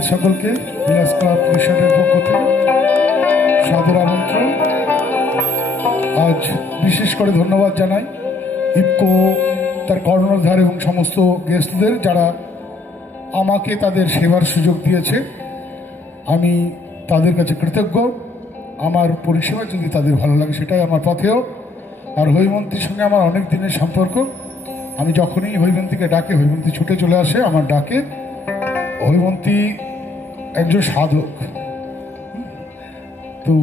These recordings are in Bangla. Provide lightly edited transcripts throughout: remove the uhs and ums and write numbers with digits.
উপস্থিত সকলকে বিলাস ক্লাব রিসোর্টের পক্ষ থেকে সাদর আমন্ত্রণ। আজ বিশেষ করে ধন্যবাদ জানাই ইফকো, তার কর্ণধার এবং সমস্ত গেস্টদের যারা আমাকে তাদের সেবার সুযোগ দিয়েছে। আমি তাদের কাছে কৃতজ্ঞ। আমার পরিষেবা যদি তাদের ভালো লাগে সেটাই আমার পথেও। আর হৈমন্তীর সঙ্গে আমার অনেক দিনের সম্পর্ক। আমি যখনই হৈমন্তীকে ডাকে হৈমন্তী ছুটে চলে আসে আমার ডাকে। হৈমন্তী একজন সাধক, তো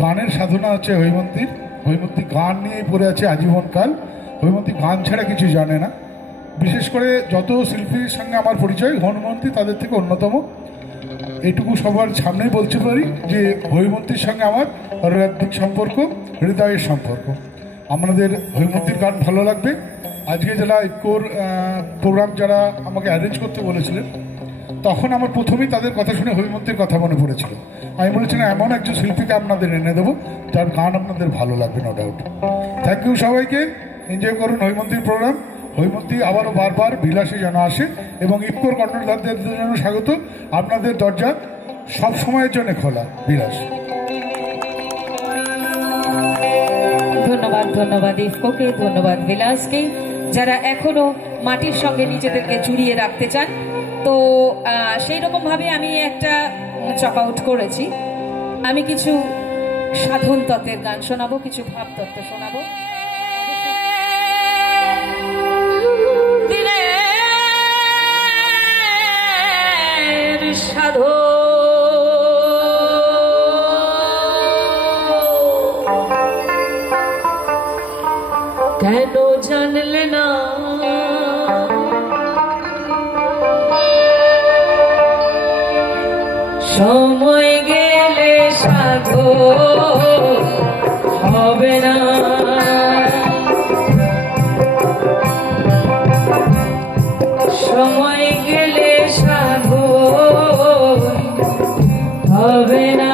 গানের সাধনা হচ্ছে হৈমন্তীর। হৈমন্তী গান নিয়ে পড়ে আছে আজীবনকাল। হৈমন্তী গান ছাড়া কিছু জানে না। বিশেষ করে যত শিল্পীর সঙ্গে আমার পরিচয় হৈমন্তী তাদের থেকে অন্যতম। এটুকু সবার সামনেই বলতে পারি যে হৈমন্তীর সঙ্গে আমার হৃদয়ের সম্পর্ক, হৃদয়ের সম্পর্ক। আপনাদের হৈমন্তীর গান ভালো লাগবে। আজকে যারা ইফকোর প্রোগ্রাম যারা আমাকে অ্যারেঞ্জ করতে বলেছিলেন, তখন আমার প্রথমেই তাদের কথা শুনে হৈমন্তীর কথা মনে পড়েছিল। আমি বলেছিলাম এমন একজন শিল্পীকে আপনাদের এনে দেবো যার গান আপনাদের ভালো লাগবে, নো ডাউট। থ্যাংক ইউ সবাইকে। এনজয় করুন হৈমন্তীর প্রোগ্রাম। হৈমন্তী আবারও বারবার বিলাসে যেন আসে এবং ইফকোর কর্ণধারদের জন্য স্বাগত। আপনাদের দরজা সব সময়ের জন্য খোলা। বিলাস। ধন্যবাদ, ধন্যবাদ ইফকোকে, ধন্যবাদ বিলাসকে, যারা এখনো মাটির সঙ্গে নিজেদেরকে জুড়িয়ে রাখতে চান। তো সেই রকম ভাবে আমি একটা চক আউট করেছি। আমি কিছু সাধন তত্ত্বের গান শোনাবো, কিছু ভাব তত্ত্ব শোনাবো। সাধো কেন জানলে না সময় গেলে সাধো হবে না, সময় গেলে সাধো হবে না।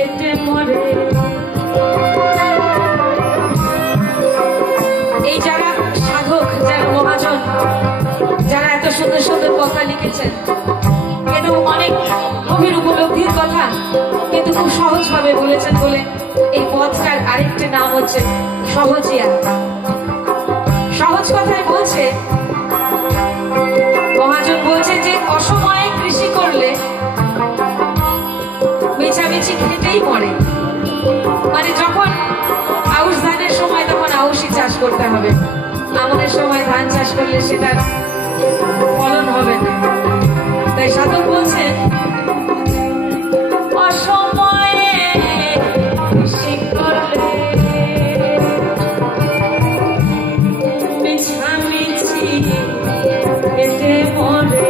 পেটে মরে। এই যারা সাধক, যারা মহাজন, যারা এত সুন্দর সুন্দর কথা লিখেছেন, কিন্তু অনেক গভীর উপলব্ধির কথা, কিন্তু খুব সহজ ভাবে বলেছেন বলে এই পথটার আরেকটি নাম হচ্ছে সহজিয়া। সহজ কথায় বলছে, মহাজন বলছে যে অসময়ে কৃষি করলে মেছামেছি খেতেই পড়ে। মানে যখন আউশ ধানের সময় তখন আউশই চাষ করতে হবে, আমাদের সময় ধান চাষ করলে সেটার ফলন হবে না। তাই সাধক বলছেন অসময়ে কৃষি করলে মেছামেছি খেতে পড়ে।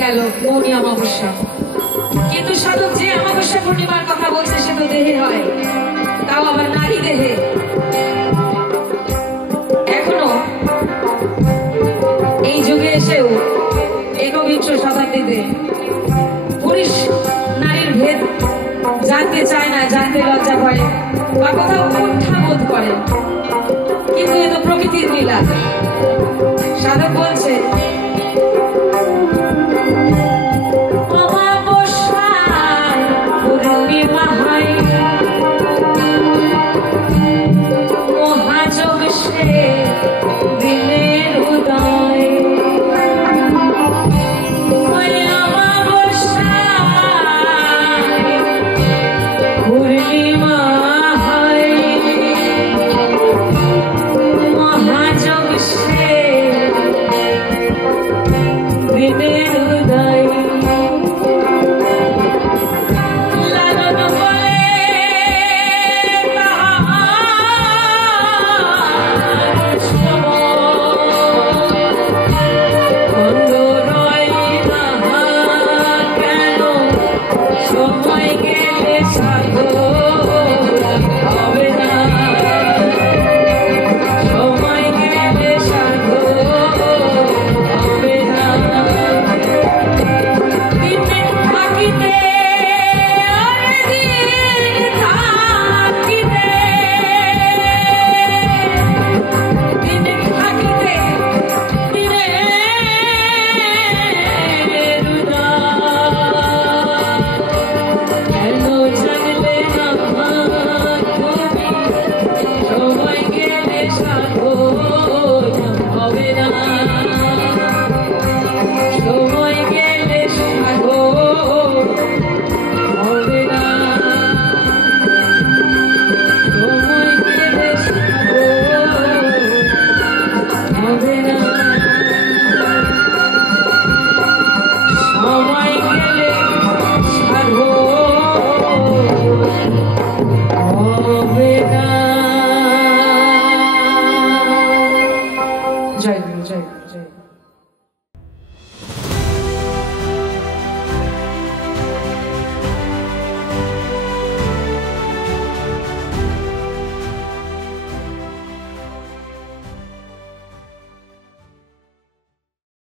গেল মৌনী অমাবস্যা, কিন্তু সাধক যে অমাবস্যা পূর্ণিমার কথা বলছে সে তো দেহে হয়, তাও আবার নারী দেহে। এখনো এই যুগে এসেও একবিংশ শতাব্দীতে পুরুষ নারীর ভেদ জানতে চায় না, জানতে লজ্জা করে বা কোথাও কুণ্ঠা বোধ করে, কিন্তু এ তো প্রকৃতির মিলা। সাধক বলছে